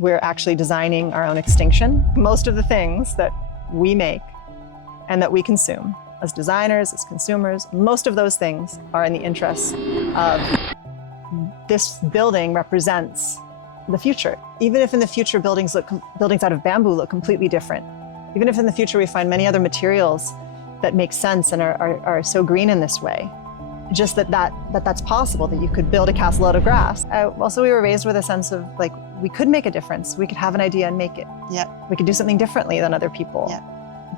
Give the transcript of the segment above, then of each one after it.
we're actually designing our own extinction. Most of the things that we make and that we consume as designers, as consumers, most of those things are in the interests of this building represents the future. Even if in the future buildings out of bamboo look completely different, even if in the future we find many other materials that make sense and are so green in this way, just that's possible, that you could build a castle out of grass. Also, we were raised with a sense of like, we could make a difference. We could have an idea and make it. Yeah. We could do something differently than other people. Yeah.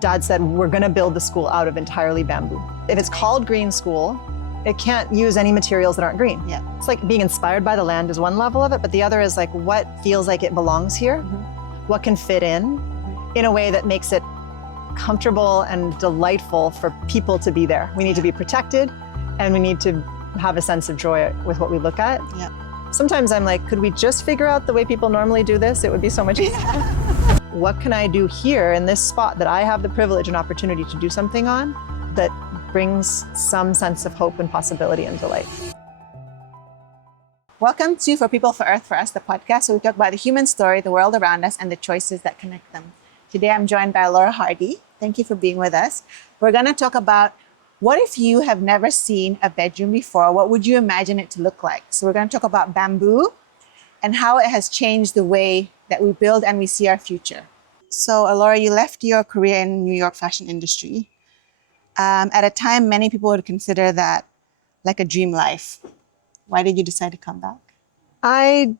Dad said, we're gonna build the school out of entirely bamboo. If it's called green school, it can't use any materials that aren't green. Yeah. It's like being inspired by the land is one level of it, but the other is like, what feels like it belongs here? What can fit in a way that makes it comfortable and delightful for people to be there. We need to be protected, and we need to have a sense of joy with what we look at. Yeah. Sometimes I'm like, could we just figure out the way people normally do this? It would be so much easier. What can I do here in this spot that I have the privilege and opportunity to do something on that brings some sense of hope and possibility and delight? Welcome to For People, for Earth, for Us, the podcast, where we talk about the human story, the world around us, and the choices that connect them. Today, I'm joined by Elora Hardy. Thank you for being with us. We're going to talk about what if you have never seen a bedroom before? What would you imagine it to look like? So we're going to talk about bamboo and how it has changed the way that we build and we see our future. So Elora, you left your career in New York fashion industry. At a time, many people would consider that like a dream life. Why did you decide to come back? I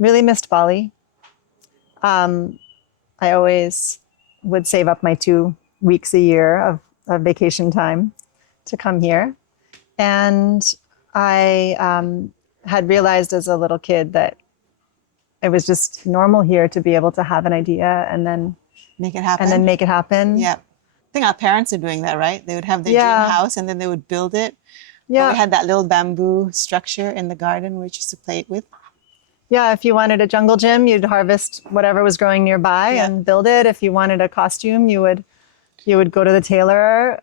really missed Bali. I always would save up my 2 weeks a year of vacation time to come here. And I had realized as a little kid that it was just normal here to be able to have an idea and then Make it happen. Yeah. I think our parents are doing that, right? They would have their dream house and then they would build it. Yeah. We had that little bamboo structure in the garden which used to play it with. Yeah, if you wanted a jungle gym, you'd harvest whatever was growing nearby and build it. If you wanted a costume, you would go to the tailor,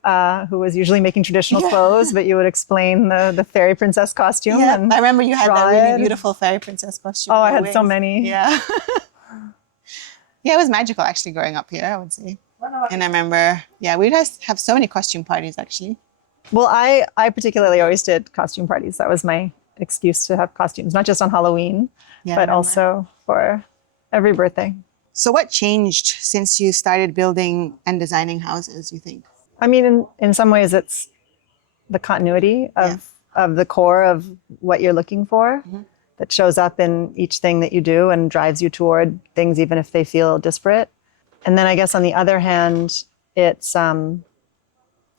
who was usually making traditional clothes, but you would explain the fairy princess costume. Yeah, and I remember you had that draw really it. beautiful fairy princess costume. Oh, I had so many. Yeah. Yeah, it was magical actually growing up here, I would say. And I remember, we'd have so many costume parties actually. Well, I particularly always did costume parties. That was my excuse to have costumes, not just on Halloween, but also for every birthday. So what changed since you started building and designing houses, you think? I mean, in some ways, it's the continuity of the core of what you're looking for that shows up in each thing that you do and drives you toward things, even if they feel disparate. And then I guess on the other hand, it's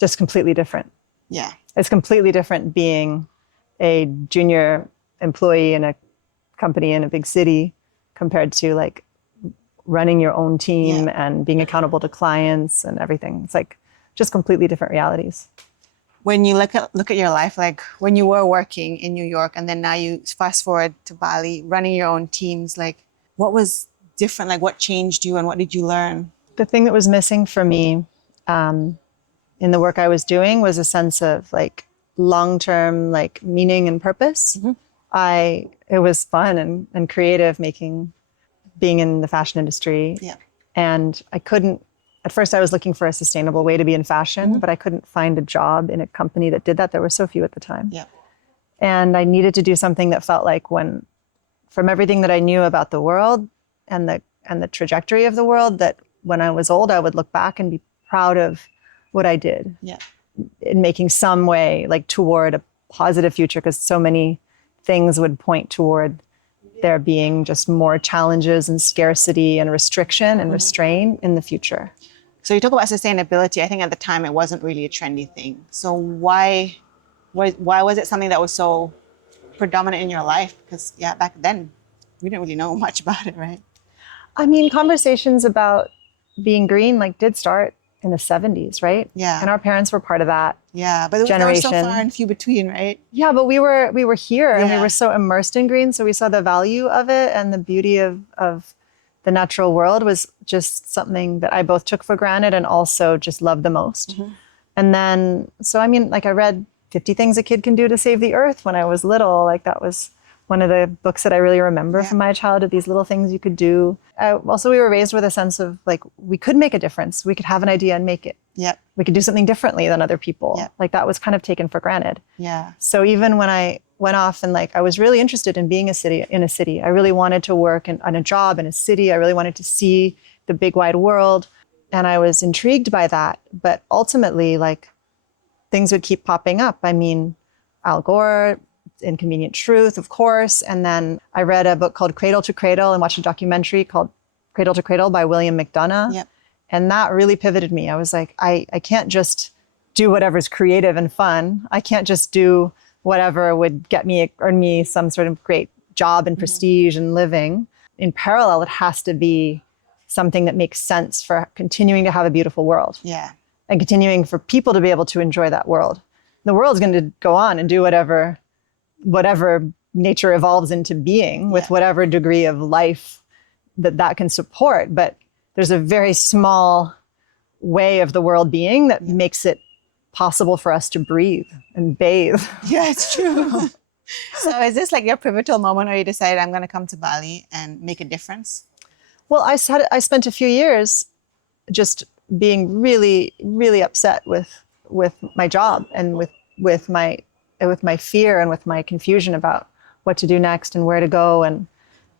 just completely different. Yeah. It's completely different being a junior employee in a company in a big city compared to like running your own team and being accountable to clients and everything. It's like just completely different realities. When you look at your life, like when you were working in New York and then now you fast forward to Bali, running your own teams, like what was different? Like what changed you and what did you learn? The thing that was missing for me in the work I was doing was a sense of like long-term like meaning and purpose. It was fun and creative being in the fashion industry. Yeah. And at first I was looking for a sustainable way to be in fashion, but I couldn't find a job in a company that did that. There were so few at the time. Yeah. And I needed to do something that felt like from everything that I knew about the world and the trajectory of the world, that when I was old, I would look back and be proud of what I did. Yeah. In making some way like toward a positive future, because so many things would point toward there being just more challenges and scarcity and restriction and restraint in the future. So you talk about sustainability. I think at the time it wasn't really a trendy thing. So why was it something that was so predominant in your life? Because back then we didn't really know much about it, right? I mean, conversations about being green did start in the 70s, right? Yeah. And our parents were part of that. Yeah, but they were so far and few between, right? Yeah, but we were here and we were so immersed in green, so we saw the value of it and the beauty of the natural world was just something that I both took for granted and also just loved the most. And then, so I mean, I read 50 Things a Kid Can Do to Save the Earth when I was little. That was one of the books that I really remember from my childhood, these little things you could do. Also, we were raised with a sense of like, we could make a difference. We could have an idea and make it. Yep. We could do something differently than other people. Yep. Like that was kind of taken for granted. Yeah. So even when I went off and like, I was really interested in being in a city. I really wanted to work on a job in a city. I really wanted to see the big wide world. And I was intrigued by that. But ultimately, like, things would keep popping up. I mean, Al Gore, Inconvenient Truth, of course. And then I read a book called Cradle to Cradle and watched a documentary called Cradle to Cradle by William McDonough. Yep. And that really pivoted me. I was like, I can't just do whatever's creative and fun. I can't just do whatever would earn me some sort of great job and prestige and living. In parallel, it has to be something that makes sense for continuing to have a beautiful world. Yeah. And continuing for people to be able to enjoy that world. The world's going to go on and do whatever nature evolves into being with whatever degree of life that can support. But there's a very small way of the world being that makes it possible for us to breathe and bathe. Yeah, it's true. So is this like your pivotal moment where you decided I'm going to come to Bali and make a difference? Well, I spent a few years just being really, really upset with my job and with my fear and with my confusion about what to do next and where to go and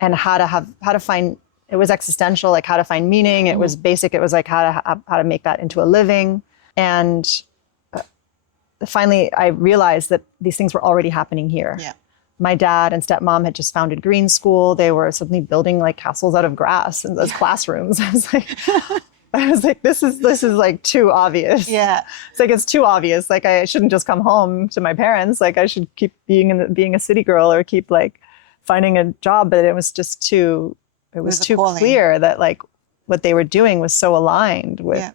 how to find. It was existential, like how to find meaning. It was basic. It was like how to make that into a living. And finally, I realized that these things were already happening here. Yeah. My dad and stepmom had just founded Green School. They were suddenly building like castles out of grass in those classrooms. I was like, this is like too obvious. Yeah. It's like, it's too obvious. Like I shouldn't just come home to my parents. Like I should keep being a city girl or keep like finding a job. But it was just too clear that like what they were doing was so aligned with. Yeah.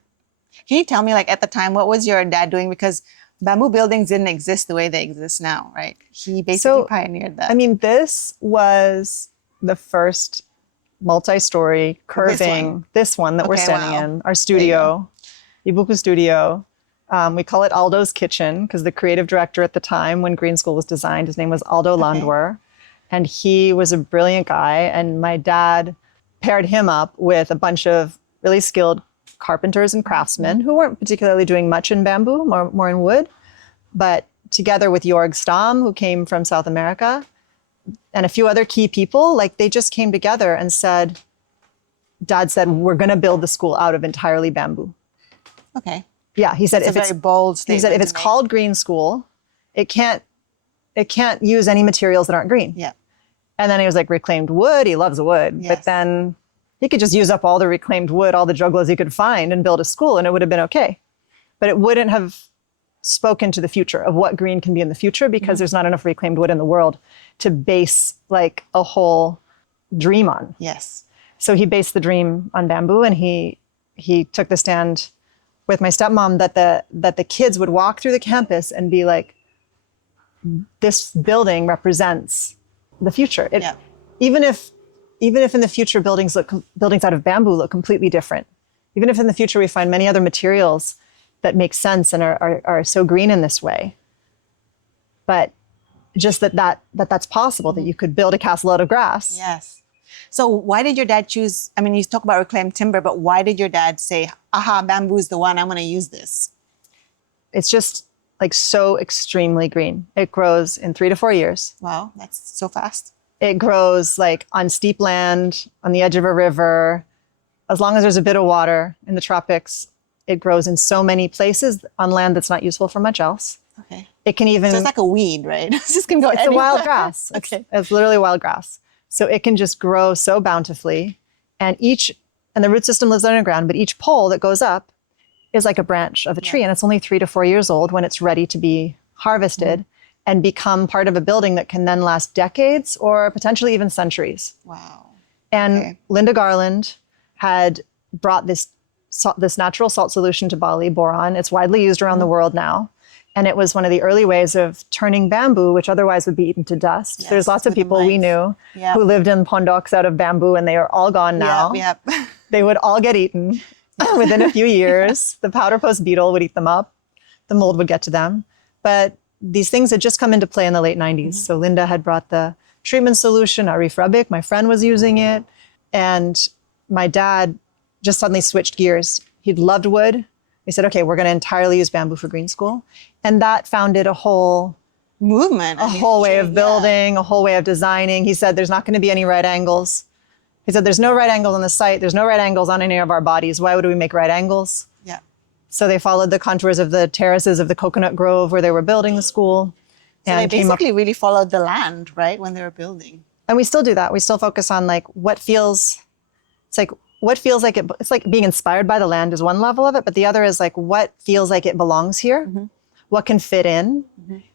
Can you tell me, like, at the time, what was your dad doing? Because bamboo buildings didn't exist the way they exist now, right? He basically pioneered that. I mean, this was the first multi-story curving, this one that we're standing in, our studio, IBUKU studio. We call it Aldo's Kitchen because the creative director at the time when Green School was designed, his name was Aldo Landwehr. And he was a brilliant guy. And my dad paired him up with a bunch of really skilled carpenters and craftsmen who weren't particularly doing much in bamboo, more in wood. But together with Jorg Stam, who came from South America, and a few other key people, like they just came together and said, Dad said, we're going to build the school out of entirely bamboo. Okay. Yeah, he said, it's a very bold statement. He said, if it's called Green School, it can't use any materials that aren't green. Yeah. And then he was like, reclaimed wood. He loves wood. Yes. But then he could just use up all the reclaimed wood, all the jugglers he could find and build a school and it would have been okay. But it wouldn't have spoken to the future of what green can be in the future because there's not enough reclaimed wood in the world to base like a whole dream on. Yes. So he based the dream on bamboo and he took the stand with my stepmom that the kids would walk through the campus and be like, this building represents the future. Even if in the future buildings out of bamboo look completely different, even if in the future we find many other materials that make sense and are so green in this way, but just that's possible, that you could build a castle out of grass. Yes. So why did your dad choose, I mean, you talk about reclaimed timber, but why did your dad say, aha, bamboo is the one, I'm going to use this? It's just like so extremely green. It grows in 3 to 4 years. Wow, that's so fast. It grows like on steep land, on the edge of a river. As long as there's a bit of water in the tropics, it grows in so many places on land that's not useful for much else. Okay. It can even... So it's like a weed, right? It just can go It's anywhere. a wild grass. It's literally wild grass. So it can just grow so bountifully. And the root system lives underground, but each pole that goes up is like a branch of a tree. And it's only 3 to 4 years old when it's ready to be harvested and become part of a building that can then last decades or potentially even centuries. Wow. And Linda Garland had brought this natural salt solution to Bali, boron. It's widely used around the world now. And it was one of the early ways of turning bamboo, which otherwise would be eaten to dust. Yes, there's lots of people we knew who lived in pondoks out of bamboo and they are all gone now. Yep. They would all get eaten within a few years. The powder post beetle would eat them up. The mold would get to them. But these things had just come into play in the late 90s. So Linda had brought the treatment solution, Arif Rabik, my friend was using it. And my dad just suddenly switched gears. He'd loved wood. He said, okay, we're going to entirely use bamboo for green school. And that founded a whole movement, a whole way of building, a whole way of designing. He said, there's not going to be any right angles. He said, there's no right angles on the site. There's no right angles on any of our bodies. Why would we make right angles? Yeah. So they followed the contours of the terraces of the coconut grove where they were building the school. So they basically really followed the land, right, when they were building. And we still do that. We still focus on like it's like being inspired by the land is one level of it, but the other is like what feels like it belongs here, what can fit in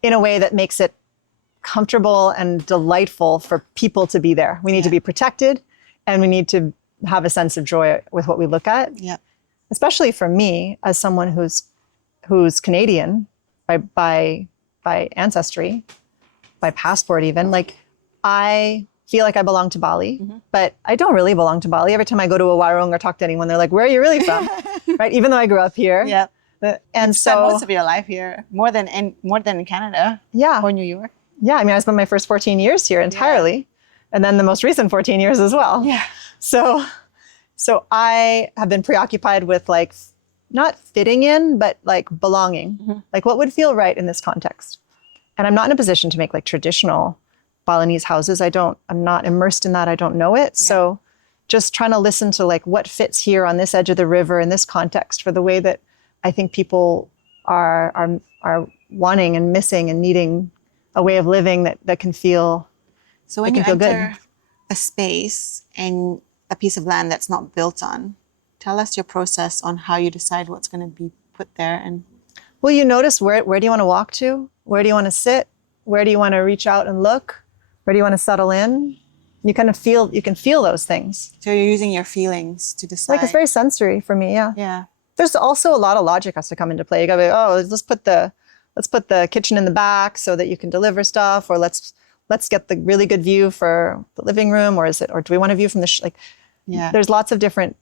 a way that makes it comfortable and delightful for people to be there. We need to be protected, and we need to have a sense of joy with what we look at. Yeah. Especially for me as someone who's Canadian by ancestry, by passport even, like I feel like I belong to Bali, but I don't really belong to Bali. Every time I go to a warung or talk to anyone, they're like, where are you really from? Right? Even though I grew up here. Yeah. And spent most of your life here, more than in Canada. Yeah. Or New York. Yeah. I mean, I spent my first 14 years here entirely. Yeah. And then the most recent 14 years as well. Yeah. So I have been preoccupied with like not fitting in, but like belonging. Like what would feel right in this context? And I'm not in a position to make like traditional Balinese houses. I'm not immersed in that. I don't know it. Yeah. So just trying to listen to like what fits here on this edge of the river in this context for the way that I think people are wanting and missing and needing a way of living that can feel So when you enter a space and a piece of land that's not built on, tell us your process on how you decide what's going to be put there. And well, you notice where do you want to walk to? Where do you want to sit? Where do you want to reach out and look? Where do you want to settle in? You can feel those things. So you're using your feelings to decide. Like it's very sensory for me, yeah. Yeah. There's also a lot of logic has to come into play. You gotta be, let's put the kitchen in the back so that you can deliver stuff, or let's get the really good view for the living room, or do we want a view from the yeah. There's lots of different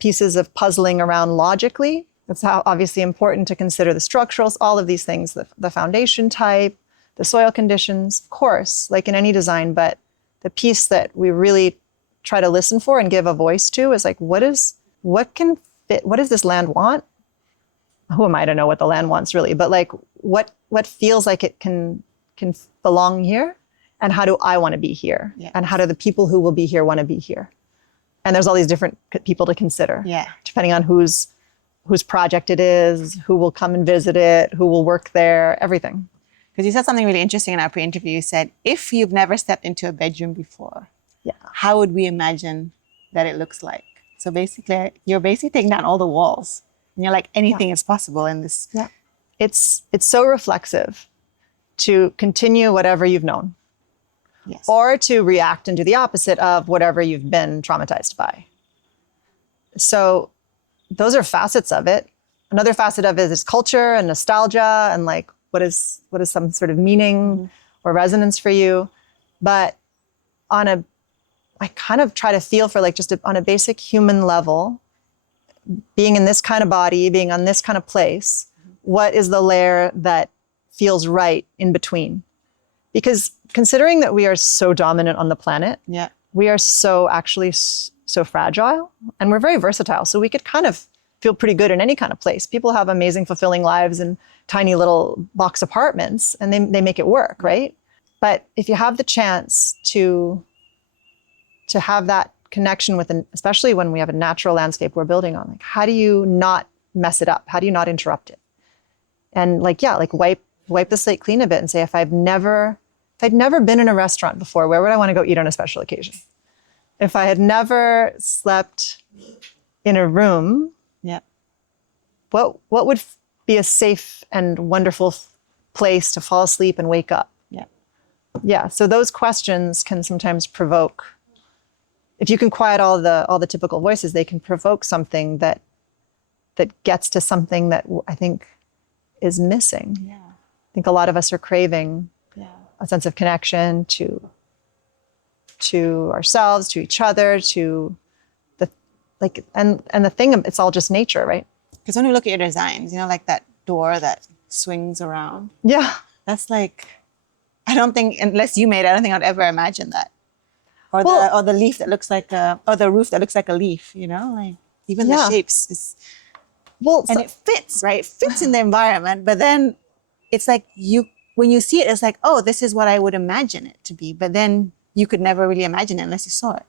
pieces of puzzling around logically. It's obviously important to consider the structurals, all of these things, the foundation type, the soil conditions, of course, like in any design, but the piece that we really try to listen for and give a voice to is like, what can fit? What does this land want? Who am I to know what the land wants really? But like, what feels like it can belong here? And how do I want to be here? Yeah. And how do the people who will be here want to be here? And there's all these different people to consider. Yeah. Depending on whose project it is, who will come and visit it, who will work there, everything. Because you said something really interesting in our pre-interview. You said, if you've never stepped into a bedroom before, how would we imagine that it looks like? So basically, you're taking down all the walls. And you're like, anything is possible in this. Yeah. It's so reflexive to continue whatever you've known. Yes. Or to react and do the opposite of whatever you've been traumatized by. So those are facets of it. Another facet of it is culture and nostalgia and like, what is some sort of meaning or resonance for you? But I kind of try to feel for like on a basic human level, being in this kind of body, being on this kind of place, what is the layer that feels right in between? Because considering that we are so dominant on the planet, we are so fragile, and we're very versatile. So we could kind of feel pretty good in any kind of place. People have amazing, fulfilling lives in tiny little box apartments, and they make it work, right? But if you have the chance to have that connection with, especially when we have a natural landscape we're building on, like how do you not mess it up? How do you not interrupt it? And wipe the slate clean a bit and say, if I'd never been in a restaurant before, where would I want to go eat on a special occasion? If I had never slept in a room, what would be a safe and wonderful place to fall asleep and wake up? Yeah. So those questions can sometimes provoke. If you can quiet all the typical voices, they can provoke something that gets to something that I think is missing. Yeah. I think a lot of us are craving a sense of connection to ourselves, to each other, to the thing. It's all just nature, right? Because when we look at your designs, like that door that swings around. Yeah. That's like I don't think, unless you made it, I don't think I'd ever imagine that. Or the leaf that looks like or the roof that looks like a leaf, like even the shapes is, and it fits, right? It fits in the environment, but then it's like when you see it, it's like, oh, this is what I would imagine it to be. But then you could never really imagine it unless you saw it.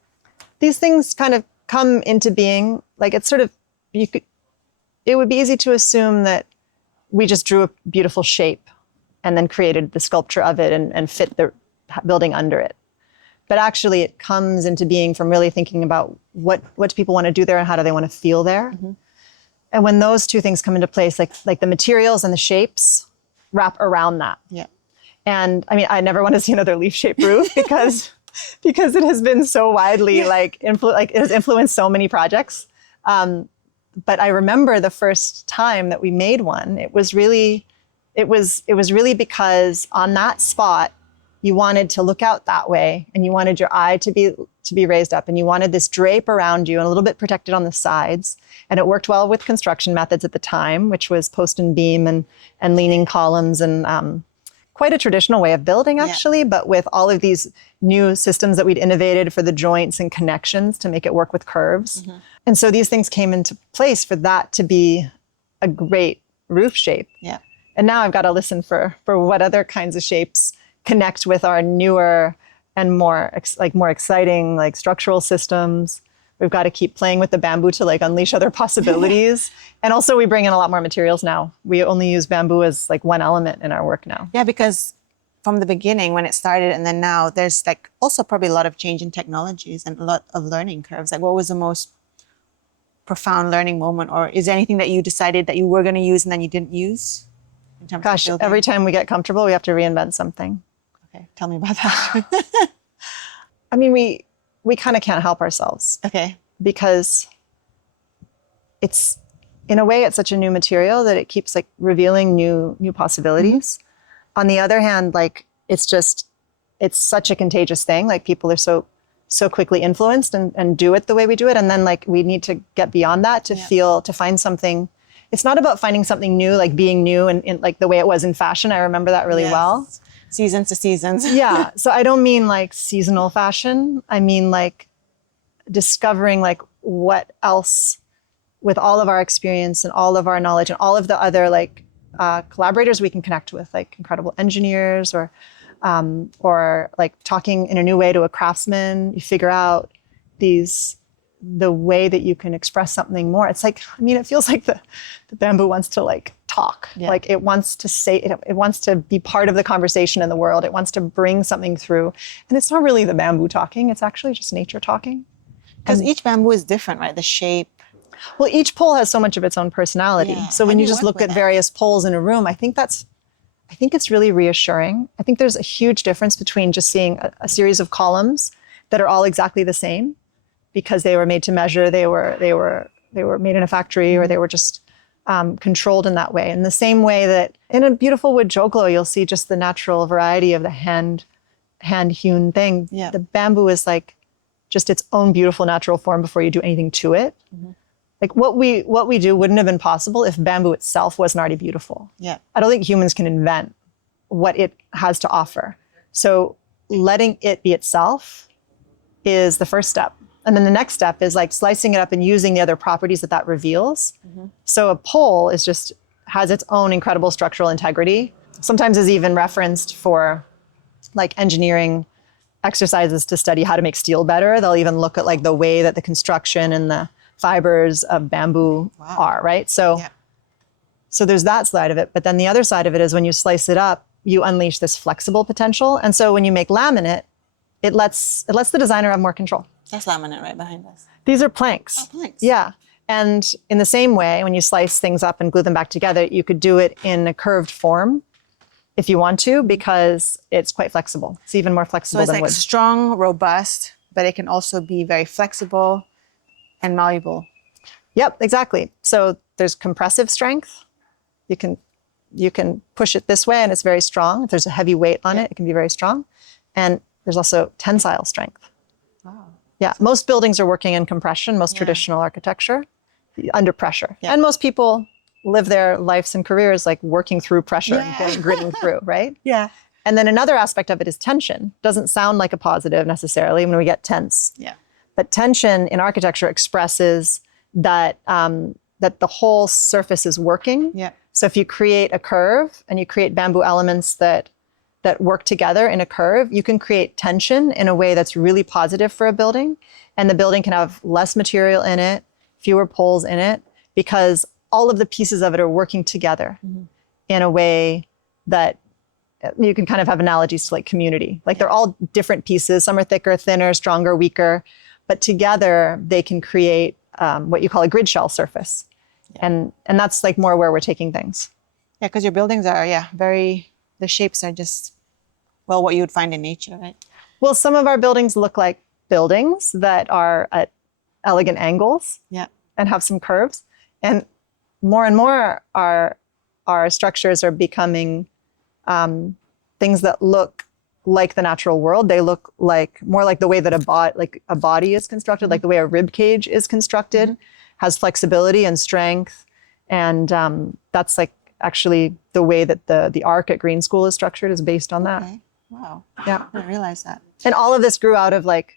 These things kind of come into being, like it's sort of, it would be easy to assume that we just drew a beautiful shape and then created the sculpture of it and fit the building under it. But actually it comes into being from really thinking about what do people want to do there and how do they want to feel there. Mm-hmm. And when those two things come into place, like the materials and the shapes wrap around that. Yeah. And I mean, I never want to see another leaf-shaped roof because it has been so widely it has influenced so many projects. But I remember the first time that we made one, it was really because on that spot, you wanted to look out that way and you wanted your eye to be raised up and you wanted this drape around you and a little bit protected on the sides. And it worked well with construction methods at the time, which was post and beam and leaning columns and quite a traditional way of building actually, but with all of these new systems that we'd innovated for the joints and connections to make it work with curves. Mm-hmm. And so these things came into place for that to be a great roof shape. Yeah. And now I've got to listen for what other kinds of shapes connect with our newer and more exciting like structural systems. We've got to keep playing with the bamboo to like unleash other possibilities. And also we bring in a lot more materials now. We only use bamboo as like one element in our work now. Yeah, because from the beginning when it started and then now there's like also probably a lot of change in technologies and a lot of learning curves. Like what was the most profound learning moment, or is there anything that you decided that you were going to use and then you didn't use? Gosh, every time we get comfortable, we have to reinvent something. Okay, tell me about that. I mean, we kind of can't help ourselves. Okay. Because it's, in a way, it's such a new material that it keeps like revealing new possibilities. Mm-hmm. On the other hand, like it's such a contagious thing. Like people are so quickly influenced and do it the way we do it. And then like we need to get beyond that to find something. It's not about finding something new, like being new and like the way it was in fashion. I remember that really well. Seasons to seasons. Yeah. So I don't mean like seasonal fashion. I mean like discovering like what else with all of our experience and all of our knowledge and all of the other like collaborators we can connect with, like incredible engineers or like talking in a new way to a craftsman. You figure out the way that you can express something more. It's like, I mean, it feels like the bamboo wants to like talk. Yeah. Like it wants to say, it wants to be part of the conversation in the world. It wants to bring something through. And it's not really the bamboo talking. It's actually just nature talking. Because each bamboo is different, right? The shape. Well, each pole has so much of its own personality. Yeah. So when you just look at various poles in a room, I think it's really reassuring. I think there's a huge difference between just seeing a series of columns that are all exactly the same because they were made to measure, they were made in a factory, or they were just controlled in that way. In the same way that in a beautiful wood joglo, you'll see just the natural variety of the hand-hewn thing. Yeah. The bamboo is like just its own beautiful natural form before you do anything to it. Mm-hmm. Like what we do wouldn't have been possible if bamboo itself wasn't already beautiful. Yeah. I don't think humans can invent what it has to offer. So letting it be itself is the first step. And then the next step is like slicing it up and using the other properties that reveals. Mm-hmm. So a pole has its own incredible structural integrity. Sometimes is even referenced for like engineering exercises to study how to make steel better. They'll even look at like the way that the construction and the fibers of bamboo are, right? So there's that side of it. But then the other side of it is when you slice it up, you unleash this flexible potential. And so when you make laminate, it lets the designer have more control. That's laminate right behind us. These are planks. Oh, planks. Yeah. And in the same way, when you slice things up and glue them back together, you could do it in a curved form if you want to, because it's quite flexible. It's even more flexible than wood. So it's like strong, robust, but it can also be very flexible and malleable. Yep, exactly. So there's compressive strength. You can push it this way and it's very strong. If there's a heavy weight on it, it can be very strong. And there's also tensile strength. Wow. Yeah, most buildings are working in compression, most traditional architecture, under pressure. Yeah. And most people live their lives and careers like working through pressure and gritting through, right? Yeah. And then another aspect of it is tension. Doesn't sound like a positive necessarily when we get tense. Yeah. But tension in architecture expresses that that the whole surface is working. Yeah. So if you create a curve and you create bamboo elements that work together in a curve, you can create tension in a way that's really positive for a building. And the building can have less material in it, fewer poles in it, because all of the pieces of it are working together in a way that you can kind of have analogies to like community. Like they're all different pieces. Some are thicker, thinner, stronger, weaker, but together they can create what you call a grid shell surface. Yeah. And that's like more where we're taking things. Yeah, because your buildings are, the shapes are just, well, what you would find in nature, right? Well, some of our buildings look like buildings that are at elegant angles and have some curves. And more our structures are becoming things that look like the natural world. They look like more like the way that a body is constructed, like the way a rib cage is constructed, has flexibility and strength. And that's like actually the way that the arc at Green School is structured is based on that. Okay. Wow. Yeah. I didn't realize that. And all of this grew out of like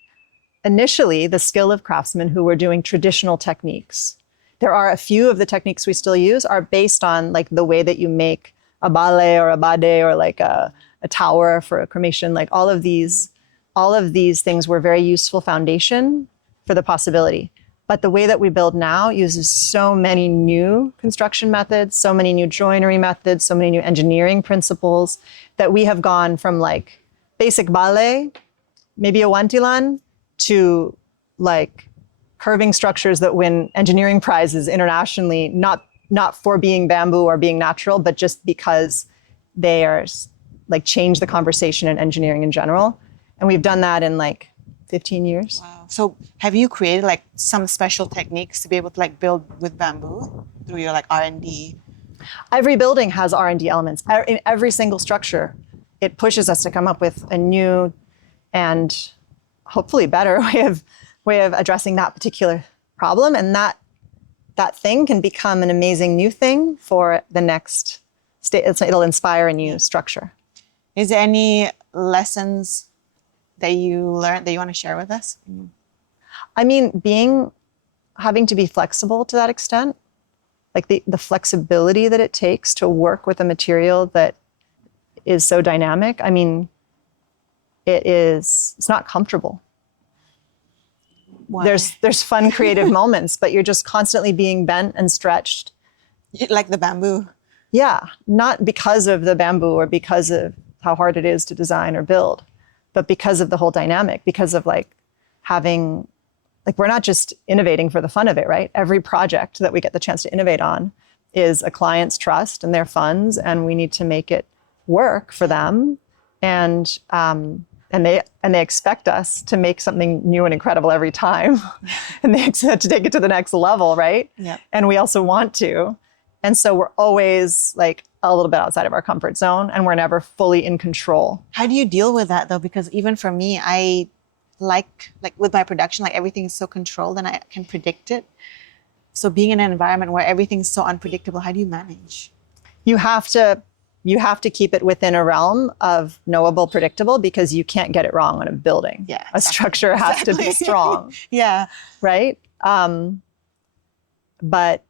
initially the skill of craftsmen who were doing traditional techniques. There are a few of the techniques we still use are based on like the way that you make a bale or a bade or like a tower for a cremation. Like all of these things were very useful foundation for the possibility. But the way that we build now uses so many new construction methods, so many new joinery methods, so many new engineering principles that we have gone from like basic bale, maybe a wantilan, to like curving structures that win engineering prizes internationally, not for being bamboo or being natural, but just because they are like change the conversation in engineering in general. And we've done that in like 15 years. Wow. So have you created like some special techniques to be able to like build with bamboo through your like R&D? Every building has R&D elements. In every single structure, it pushes us to come up with a new and hopefully better way of addressing that particular problem. And that thing can become an amazing new thing for the next state. It'll inspire a new structure. Is there any lessons that you learned that you want to share with us? I mean, having to be flexible to that extent, like the flexibility that it takes to work with a material that is so dynamic. I mean, it's not comfortable. Why? There's fun, creative moments, but you're just constantly being bent and stretched. Like the bamboo. Yeah, not because of the bamboo or because of how hard it is to design or build, but because of the whole dynamic, because of like having, like we're not just innovating for the fun of it, right? Every project that we get the chance to innovate on is a client's trust and their funds, and we need to make it work for them. And they expect us to make something new and incredible every time. And they expect to take it to the next level, right? Yeah. And we also want to. And so we're always like a little bit outside of our comfort zone, and we're never fully in control. How do you deal with that though? Because even for me, I like with my production, like everything is so controlled and I can predict it. So being in an environment where everything's so unpredictable, how do you manage? You have to keep it within a realm of knowable, predictable, because you can't get it wrong on a building. Yeah, a structure has to be strong. Yeah. Right? But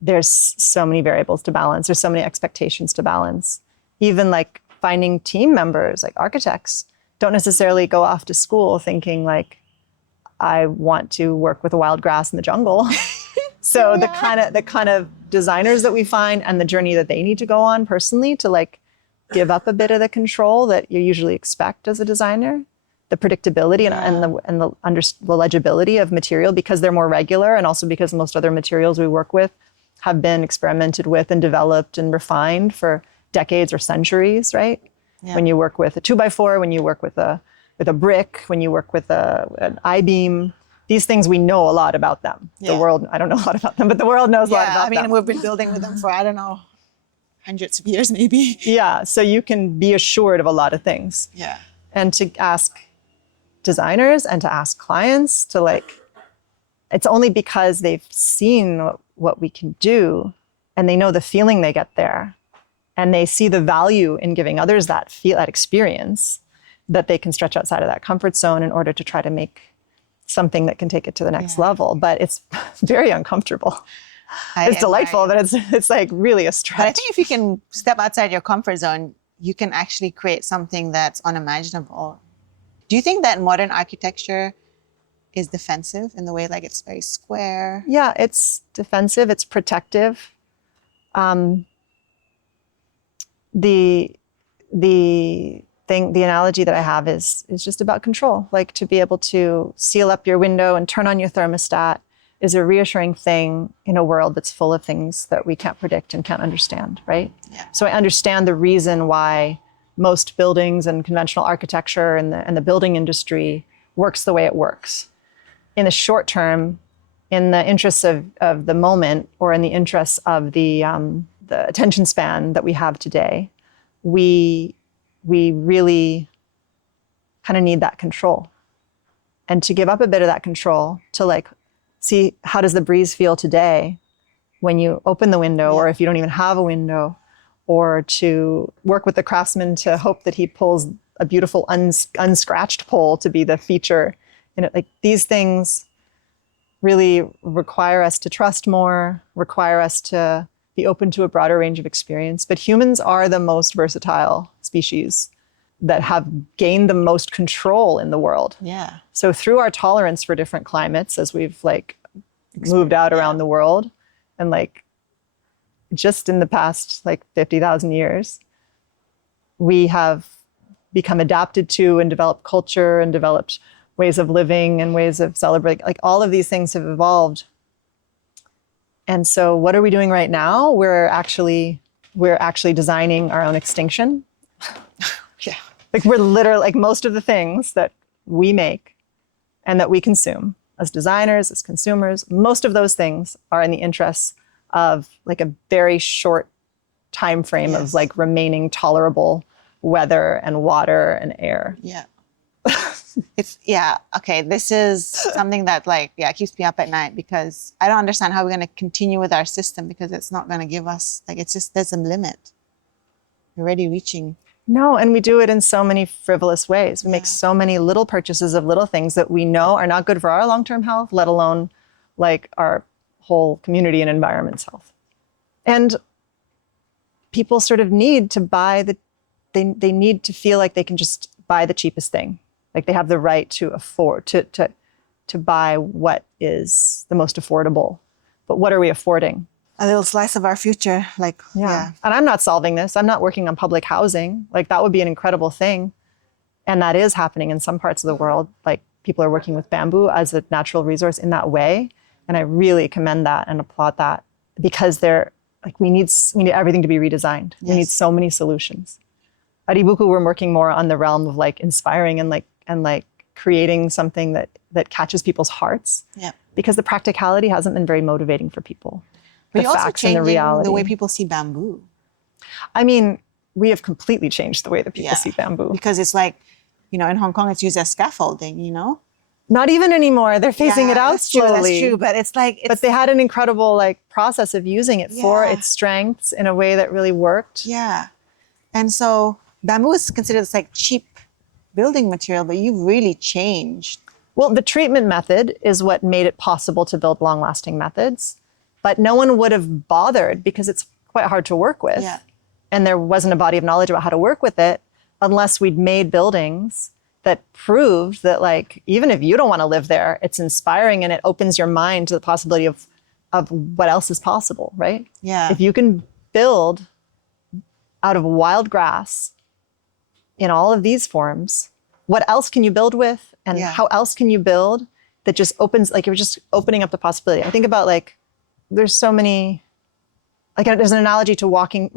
there's so many variables to balance. There's so many expectations to balance. Even like finding team members, like architects, don't necessarily go off to school thinking like, I want to work with the wild grass in the jungle. So the kind of designers that we find and the journey that they need to go on personally to like give up a bit of the control that you usually expect as a designer, the predictability and the legibility of material, because they're more regular, and also because most other materials we work with have been experimented with and developed and refined for decades or centuries, right? Yeah. When you work with a 2x4, when you work with a brick, when you work with an I-beam, these things, we know a lot about them. Yeah. The world, I don't know a lot about them, but the world knows a lot about them. I mean, we've been building with them for, I don't know, hundreds of years maybe. Yeah, so you can be assured of a lot of things. Yeah. And to ask designers and to ask clients to like, it's only because they've seen what we can do and they know the feeling they get there. and they see the value in giving others that experience, that they can stretch outside of that comfort zone in order to try to make something that can take it to the next level. But it's very uncomfortable. It's delightful, but it's like really a stretch. But I think if you can step outside your comfort zone, you can actually create something that's unimaginable. Do you think that modern architecture is defensive in the way like it's very square? Yeah, it's defensive, it's protective. The analogy that I have is just about control. Like, to be able to seal up your window and turn on your thermostat is a reassuring thing in a world that's full of things that we can't predict and can't understand, right? Yeah. So I understand the reason why most buildings and conventional architecture and the building industry works the way it works. In the short term, in the interests of the moment, or in the interests of the attention span that we have today, we really kind of need that control. And to give up a bit of that control, to like see how does the breeze feel today when you open the window, or if you don't even have a window, or to work with the craftsman to hope that he pulls a beautiful unscratched pole to be the feature. Like, these things really require us to trust more, require us to be open to a broader range of experience. But humans are the most versatile species that have gained the most control in the world. Yeah. So through our tolerance for different climates, as we've like moved out around the world, and like just in the past like 50,000 years, we have become adapted to and developed culture and developed ways of living and ways of celebrating. Like, all of these things have evolved. And so what are we doing right now? We're actually designing our own extinction. Yeah. Like, we're literally, like, most of the things that we make and that we consume as designers, as consumers, most of those things are in the interests of like a very short time frame of like remaining tolerable weather and water and air. Yeah. Okay. This is something that keeps me up at night, because I don't understand how we're going to continue with our system, because it's not going to give us, like, it's just, there's a limit. We're already reaching. No, and we do it in so many frivolous ways. We make so many little purchases of little things that we know are not good for our long-term health, let alone like our whole community and environment's health. And people sort of need to buy they need to feel like they can just buy the cheapest thing. Like, they have the right to afford to buy what is the most affordable. But what are we affording? A little slice of our future. And I'm not solving this. I'm not working on public housing. Like, that would be an incredible thing. And that is happening in some parts of the world. Like, people are working with bamboo as a natural resource in that way. And I really commend that and applaud that, because we need everything to be redesigned. We need so many solutions. At IBUKU, we're working more on the realm of like inspiring and creating something that catches people's hearts. Yeah. Because the practicality hasn't been very motivating for people. But you're also changing the way people see bamboo. I mean, we have completely changed the way that people see bamboo. Because it's like, in Hong Kong, it's used as scaffolding, Not even anymore. They're phasing it out slowly. That's true. But it's like... But they had an incredible process of using it for its strengths in a way that really worked. Yeah. And so bamboo is considered this cheap building material, but you've really changed. Well, the treatment method is what made it possible to build long-lasting methods. But no one would have bothered, because it's quite hard to work with. Yeah. And there wasn't a body of knowledge about how to work with it unless we'd made buildings that proved that, even if you don't want to live there, it's inspiring and it opens your mind to the possibility of what else is possible, right? Yeah. If you can build out of wild grass in all of these forms, what else can you build with? And how else can you build that just opens, you're just opening up the possibility. I think about there's so many, there's an analogy to walking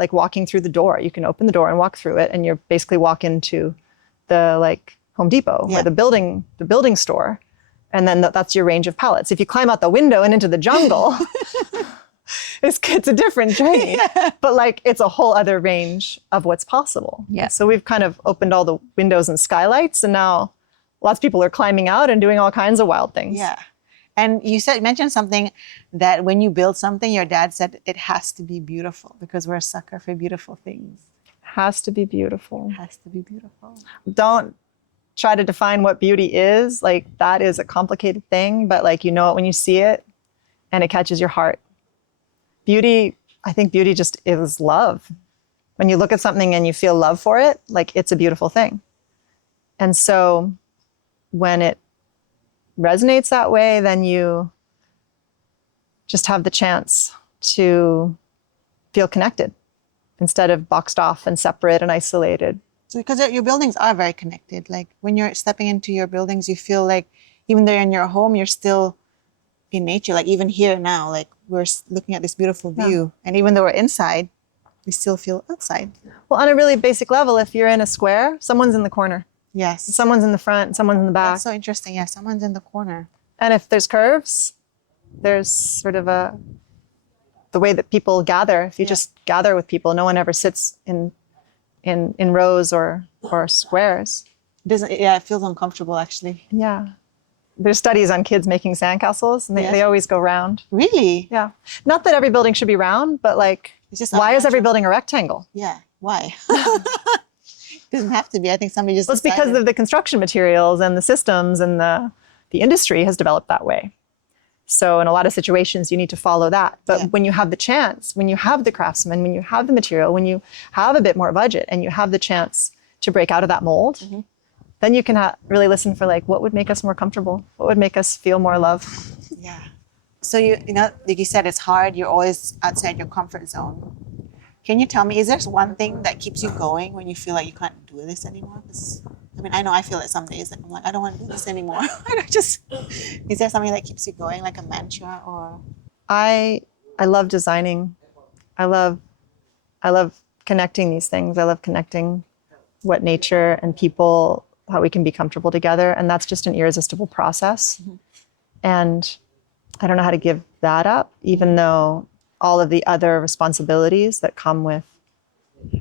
through the door. You can open the door and walk through it, and you're basically walk into the Home Depot or the building store. And then that's your range of palettes. If you climb out the window and into the jungle, it's a different journey, but it's a whole other range of what's possible. Yeah. So we've kind of opened all the windows and skylights, and now lots of people are climbing out and doing all kinds of wild things. Yeah. And you mentioned something that when you build something, your dad said it has to be beautiful because we're a sucker for beautiful things. Has to be beautiful. It has to be beautiful. Don't try to define what beauty is. Like, that is a complicated thing, but like, you know it when you see it and it catches your heart. Beauty, I think beauty just is love. When you look at something and you feel love for it, like, it's a beautiful thing. And so when it resonates that way, then you just have the chance to feel connected instead of boxed off and separate and isolated. So because your buildings are very connected. Like when you're stepping into your buildings, you feel like even though you're in your home, you're still in nature. Like even here now, like we're looking at this beautiful view. And even though we're inside, we still feel outside. Well, on a really basic level, if you're in a square, someone's in the corner. Yes. Someone's in the front, someone's in the back. That's so interesting. Yeah, someone's in the corner. And if there's curves, there's sort of the way that people gather. If you just gather with people, no one ever sits in rows or squares. It feels uncomfortable actually. Yeah. There's studies on kids making sandcastles, and they always go round. Really? Yeah. Not that every building should be round, but like, it's just why is every building a rectangle? Yeah, why? It doesn't have to be. I think somebody just Well, it's because of the construction materials and the systems, and the industry has developed that way. So in a lot of situations, you need to follow that. But when you have the chance, when you have the craftsman, when you have the material, when you have a bit more budget and you have the chance to break out of that mold, then you can really listen for like, what would make us more comfortable? What would make us feel more love? Yeah. So you know, like you said, it's hard. You're always outside your comfort zone. Can you tell me, is there one thing that keeps you going when you feel like you can't do this anymore? I mean, I know I feel it some days. Like I'm like, I don't want to do this anymore. Is there something that keeps you going, like a mantra or? I love designing. I love connecting these things. I love connecting what nature and people, how we can be comfortable together. And that's just an irresistible process. And I don't know how to give that up, even though all of the other responsibilities that come with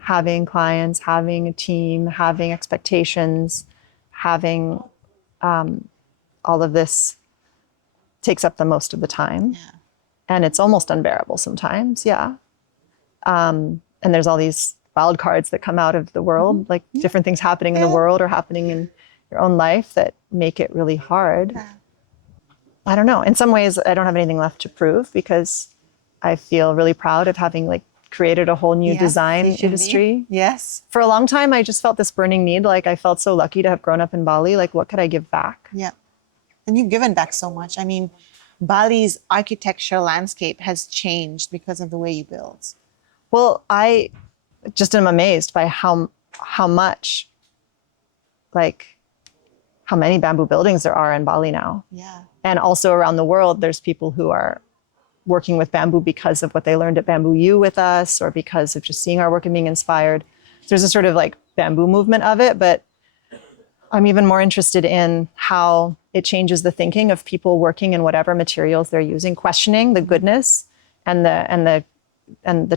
having clients, having a team, having expectations, having all of this takes up the most of the time. Yeah. And it's almost unbearable sometimes, and there's all these wild cards that come out of the world, like different things happening in the world or happening in your own life that make it really hard. Yeah. I don't know. In some ways, I don't have anything left to prove because I feel really proud of having like created a whole new design industry. Yes. For a long time, I just felt this burning need. Like I felt so lucky to have grown up in Bali. Like what could I give back? Yeah. And you've given back so much. I mean, Bali's architecture landscape has changed because of the way you build. Well, I just am amazed by how much, like how many bamboo buildings there are in Bali now. Yeah. And also around the world, there's people who are working with bamboo because of what they learned at Bamboo U with us, or because of just seeing our work and being inspired. There's a sort of like bamboo movement of it, but I'm even more interested in how it changes the thinking of people working in whatever materials they're using, questioning the goodness and the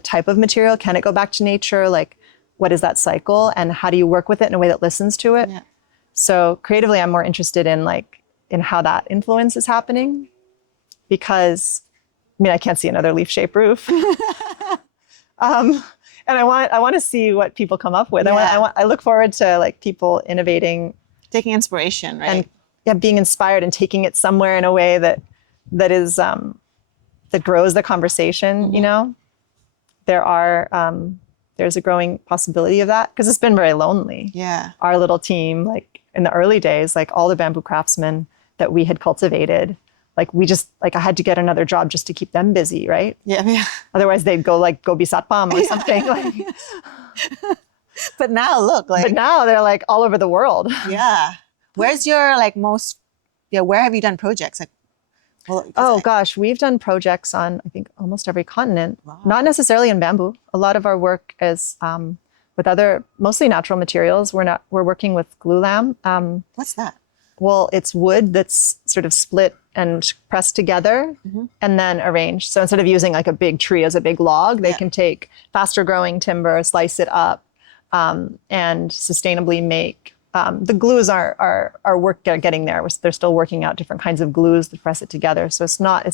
type of material. Can it go back to nature? Like, what is that cycle? And how do you work with it in a way that listens to it? Yeah. So creatively, I'm more interested in how that influence is happening, because I mean, I can't see another leaf-shaped roof. And I want to see what people come up with. Yeah. I look forward to like people innovating, taking inspiration, right? And being inspired and taking it somewhere in a way that is that grows the conversation. You know, there's a growing possibility of that because it's been very lonely. Yeah. Our little team, like in the early days, like all the bamboo craftsmen that we had cultivated, like I had to get another job just to keep them busy, right? Yeah. Otherwise they'd go be satpam or something. But now look, but now they're like all over the world. Yeah. Where's your where have you done projects? Gosh, we've done projects on, I think, almost every continent. Wow. Not necessarily in bamboo. A lot of our work is with other, mostly natural materials. We're working with glulam. What's that? Well, it's wood that's sort of split and pressed together and then arranged. So instead of using like a big tree as a big log, they can take faster growing timber, slice it up, and sustainably make The glues are getting there. They're still working out different kinds of glues to press it together. So it's not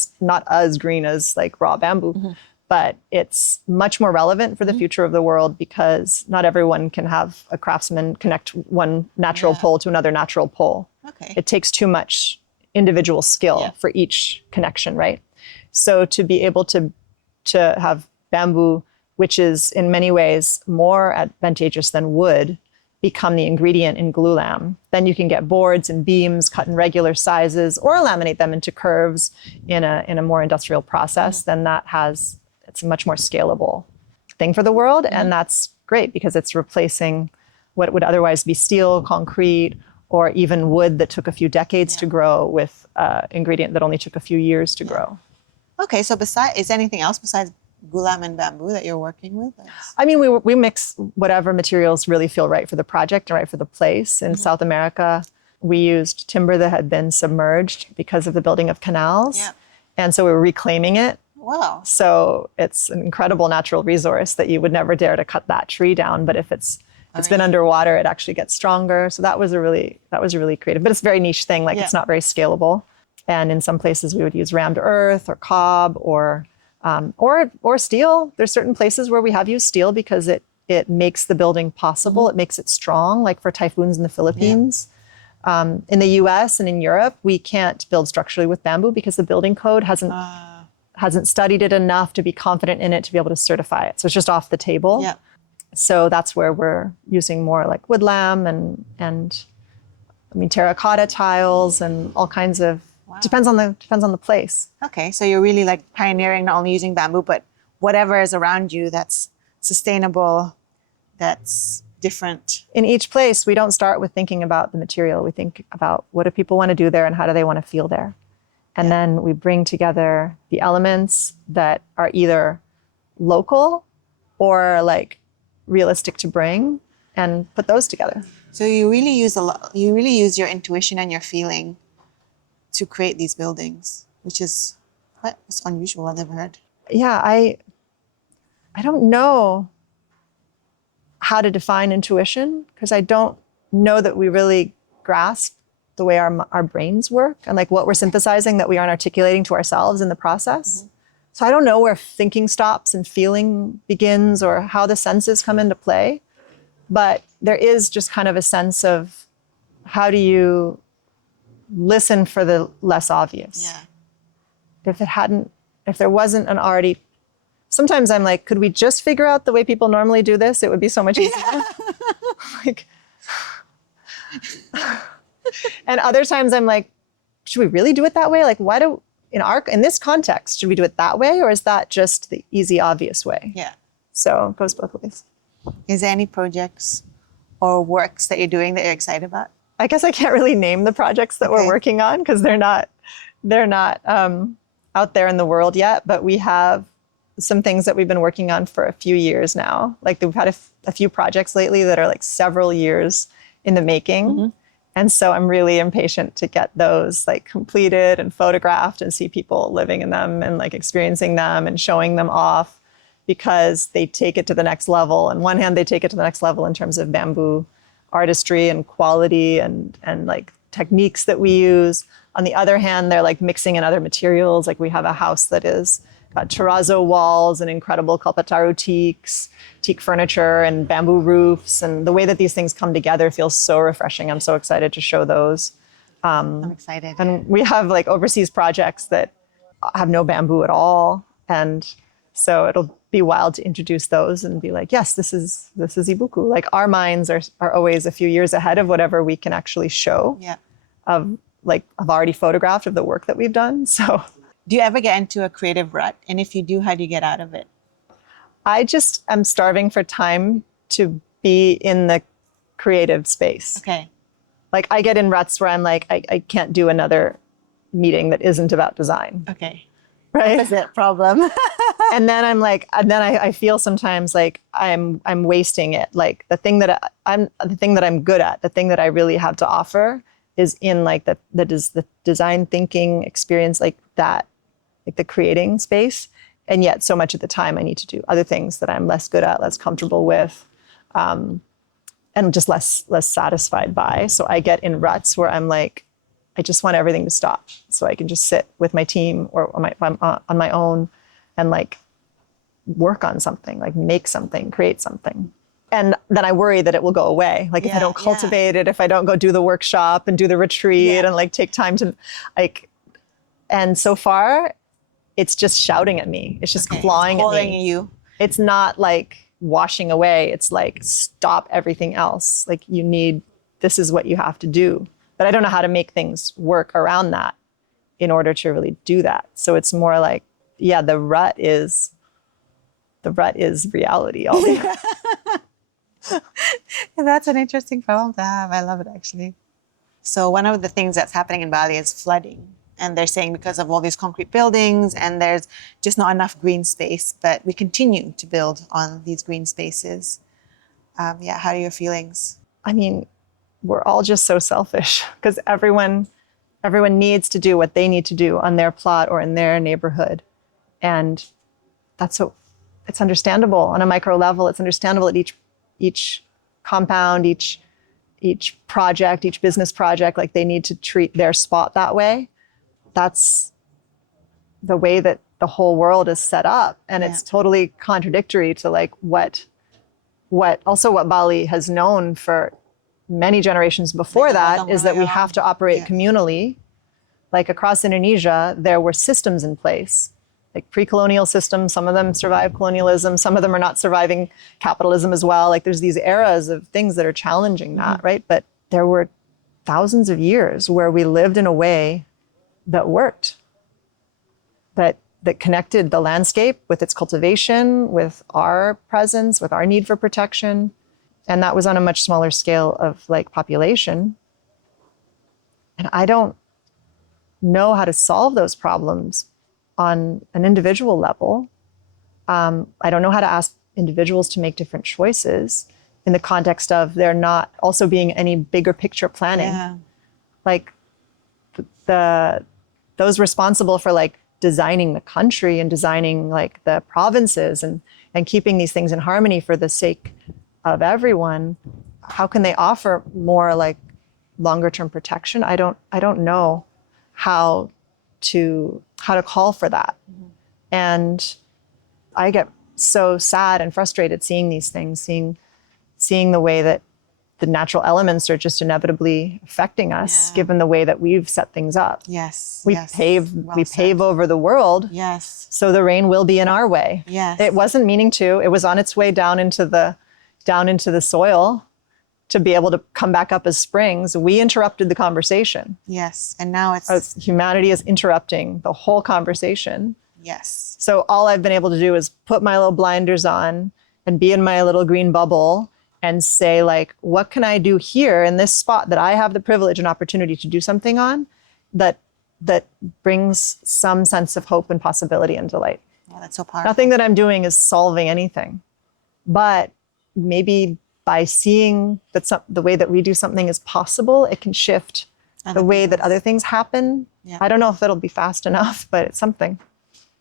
as green as like raw bamboo, but it's much more relevant for the future of the world because not everyone can have a craftsman connect one natural pole to another natural pole. Okay. It takes too much individual skill for each connection, right? So to be able to have bamboo, which is in many ways more advantageous than wood, become the ingredient in glulam, then you can get boards and beams cut in regular sizes or laminate them into curves in a more industrial process. Then it's a much more scalable thing for the world. And that's great because it's replacing what would otherwise be steel, concrete, or even wood that took a few decades to grow with ingredient that only took a few years to grow. Okay, so is anything else besides glulam and bamboo that you're working with? I mean, we mix whatever materials really feel right for the project and right for the place. In South America, we used timber that had been submerged because of the building of canals. Yeah. And so we were reclaiming it. Wow. So it's an incredible natural resource that you would never dare to cut that tree down. But if it's been underwater, it actually gets stronger. So that was a really creative, but it's a very niche thing. Like it's not very scalable. And in some places we would use rammed earth or cob or steel. There's certain places where we have used steel because it makes the building possible. It makes it strong, like for typhoons in the Philippines. In the US and in Europe, we can't build structurally with bamboo because the building code hasn't studied it enough to be confident in it to be able to certify it. So it's just off the table. Yeah. So that's where we're using more like woodlam and terracotta tiles and all kinds of, depends on the place. Okay, so you're really like pioneering not only using bamboo, but whatever is around you that's sustainable, that's different. In each place, we don't start with thinking about the material. We think about what do people want to do there and how do they want to feel there. And then we bring together the elements that are either local or like realistic to bring and put those together. So you really use your intuition and your feeling to create these buildings, which is quite unusual. I've never heard. Yeah, I don't know how to define intuition because I don't know that we really grasp the way our brains work and like what we're synthesizing that we aren't articulating to ourselves in the process. So I don't know where thinking stops and feeling begins or how the senses come into play, but there is just kind of a sense of how do you listen for the less obvious. Yeah. If there wasn't an already, sometimes I'm like, could we just figure out the way people normally do this? It would be so much easier. Like, and other times I'm like, should we really do it that way? Like, in this context, should we do it that way? Or is that just the easy, obvious way? Yeah. So it goes both ways. Is there any projects or works that you're doing that you're excited about? I guess I can't really name the projects that we're working on because they're not out there in the world yet, but we have some things that we've been working on for a few years now. Like we've had a few projects lately that are like several years in the making. And so I'm really impatient to get those like completed and photographed and see people living in them and like experiencing them and showing them off because they take it to the next level. On one hand, they take it to the next level in terms of bamboo artistry and quality and like techniques that we use. On the other hand, they're like mixing in other materials. Like we have a house that is got terrazzo walls and incredible kalpataru teak furniture and bamboo roofs. And the way that these things come together feels so refreshing. I'm so excited to show those. I'm excited. And we have like overseas projects that have no bamboo at all. And so it'll be wild to introduce those and be like, yes, this is IBUKU. Like our minds are always a few years ahead of whatever we can actually show of already photographed of the work that we've done. So do you ever get into a creative rut? And if you do, how do you get out of it? I just am starving for time to be in the creative space. Okay. Like I get in ruts where I'm like, I can't do another meeting that isn't about design. Okay. Right? Opposite problem. And then I'm like, I feel sometimes like I'm wasting it. Like the thing that I'm good at, the thing that I really have to offer is in like the design thinking experience, like that, like the creating space. And yet so much of the time I need to do other things that I'm less good at, less comfortable with. and just less satisfied by. So I get in ruts where I'm like, I just want everything to stop so I can just sit with my team or on my own and like work on something, like make something, create something. And then I worry that it will go away. Like if I don't cultivate it, if I don't go do the workshop and do the retreat and like take time to like, and so far it's just shouting at me. It's just clawing at me. You. It's not like washing away. It's like, stop everything else. Like this is what you have to do. But I don't know how to make things work around that in order to really do that. So it's more like, yeah, the rut is reality all day. That's an interesting problem to have. I love it, actually. So one of the things that's happening in Bali is flooding. And they're saying because of all these concrete buildings and there's just not enough green space, but we continue to build on these green spaces. How are your feelings? I mean, we're all just so selfish because everyone needs to do what they need to do on their plot or in their neighborhood. And it's understandable on a micro level. It's understandable at each compound, each project, each business project, like they need to treat their spot that way. That's the way that the whole world is set up. And it's totally contradictory to like what Bali has known for many generations before that is that we have to operate communally. Like across Indonesia, there were systems in place, like pre-colonial systems. Some of them survived colonialism. Some of them are not surviving capitalism as well. Like there's these eras of things that are challenging that, right? But there were thousands of years where we lived in a way that worked, that connected the landscape with its cultivation, with our presence, with our need for protection. And that was on a much smaller scale of like population. And I don't know how to solve those problems on an individual level. I don't know how to ask individuals to make different choices in the context of there not also being any bigger picture planning. Yeah. Like those responsible for like designing the country and designing like the provinces and keeping these things in harmony for the sake of everyone, how can they offer more like longer term protection? I don't know how to call for that. Mm-hmm. And I get so sad and frustrated seeing these things, seeing the way that the natural elements are just inevitably affecting us, given the way that we've set things up. Yes. We pave over the world. Yes. So the rain will be in our way. Yes. It wasn't meaning to. It was on its way down into the soil to be able to come back up as springs. We interrupted the conversation. Yes. And now humanity is interrupting the whole conversation. Yes. So all I've been able to do is put my little blinders on and be in my little green bubble and say, like, what can I do here in this spot that I have the privilege and opportunity to do something on that brings some sense of hope and possibility and delight. Yeah, that's so powerful. Nothing that I'm doing is solving anything, but maybe by seeing that the way that we do something is possible, it can shift the way that other things happen. Yeah. I don't know if it'll be fast enough, but it's something.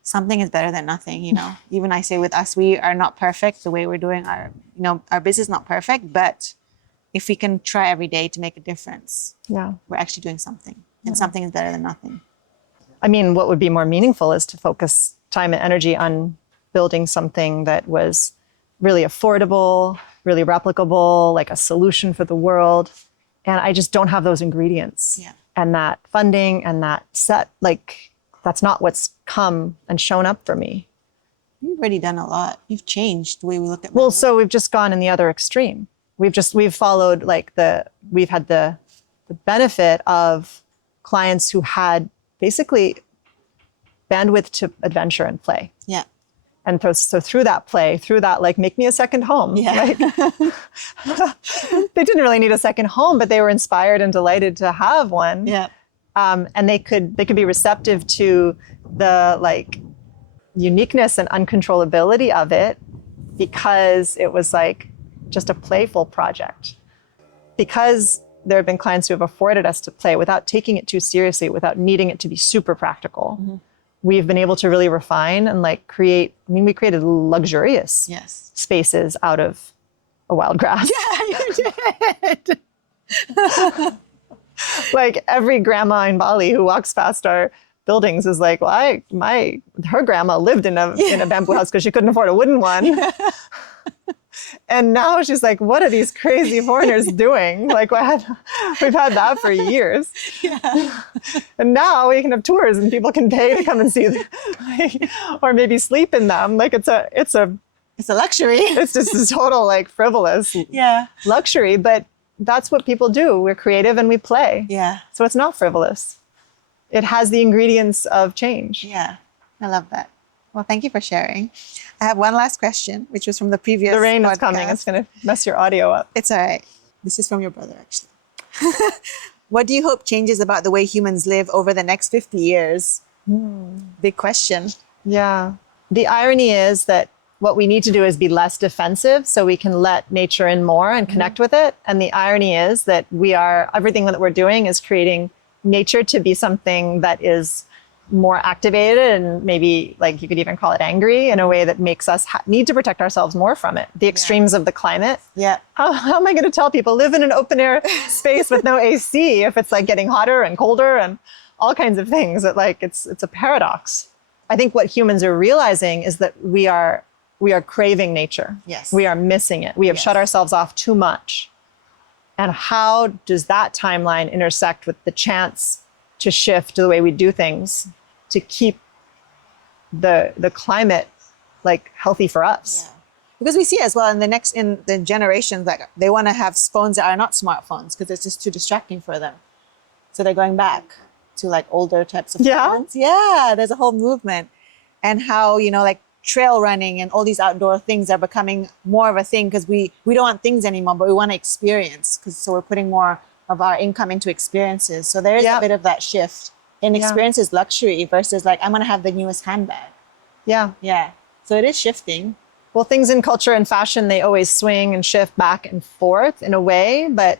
Something is better than nothing, you know. Even I say with us, we are not perfect. The way we're doing our business is not perfect, but if we can try every day to make a difference, we're actually doing something. And something is better than nothing. I mean, what would be more meaningful is to focus time and energy on building something that was really affordable, really replicable, like a solution for the world. And I just don't have those ingredients. Yeah. And that funding and that set, like, that's not what's come and shown up for me. You've already done a lot. You've changed the way we look at Well, so we've just gone in the other extreme. We've followed we've had the benefit of clients who had basically bandwidth to adventure and play. Yeah. And so through that like, make me a second home. Yeah. Like, they didn't really need a second home, but they were inspired and delighted to have one. Yeah. And they could be receptive to the like uniqueness and uncontrollability of it because it was like just a playful project. Because there have been clients who have afforded us to play without taking it too seriously, without needing it to be super practical. Mm-hmm. We've been able to really refine and like we created luxurious spaces out of a wild grass. Yeah, you did. Like every grandma in Bali who walks past our buildings is like, well, her grandma lived in a bamboo house because she couldn't afford a wooden one. Yeah. And now she's like, what are these crazy foreigners doing? Like, we've had that for years. Yeah. And now we can have tours and people can pay to come and see them, or maybe sleep in them. Like it's a luxury. It's just a total like frivolous luxury, but that's what people do. We're creative and we play. Yeah. So it's not frivolous. It has the ingredients of change. Yeah. I love that. Well, thank you for sharing. I have one last question, which was from the previous The rain podcast. is coming. It's going to mess your audio up. It's all right. This is from your brother, actually. What do you hope changes about the way humans live over the next 50 years? Big question. Yeah. The irony is that what we need to do is be less defensive so we can let nature in more and connect with it. And the irony is that everything that we're doing is creating nature to be something that is more activated and maybe like you could even call it angry in a way that makes us need to protect ourselves more from it. The extremes of the climate. Yeah. How am I going to tell people live in an open air space with no AC if it's like getting hotter and colder and all kinds of things? It's a paradox. I think what humans are realizing is that we are craving nature. Yes. We are missing it. We have shut ourselves off too much. And how does that timeline intersect with the chance to shift the way we do things to keep the climate like healthy for us? Yeah. Because we see as well in the generations, like they want to have phones that are not smartphones because it's just too distracting for them. So they're going back to like older types of phones. Yeah, there's a whole movement. And how, like trail running and all these outdoor things are becoming more of a thing because we don't want things anymore, but we want to experience. So we're putting more of our income into experiences. So there is a bit of that shift in experiences luxury versus like, I'm going to have the newest handbag. Yeah. Yeah. So it is shifting. Well, things in culture and fashion, they always swing and shift back and forth in a way, but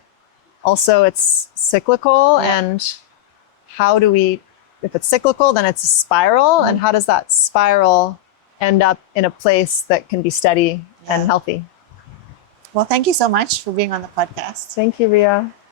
also it's cyclical. Yeah. And if it's cyclical, then it's a spiral. And how does that spiral end up in a place that can be steady and healthy? Well, thank you so much for being on the podcast. Thank you, Ria.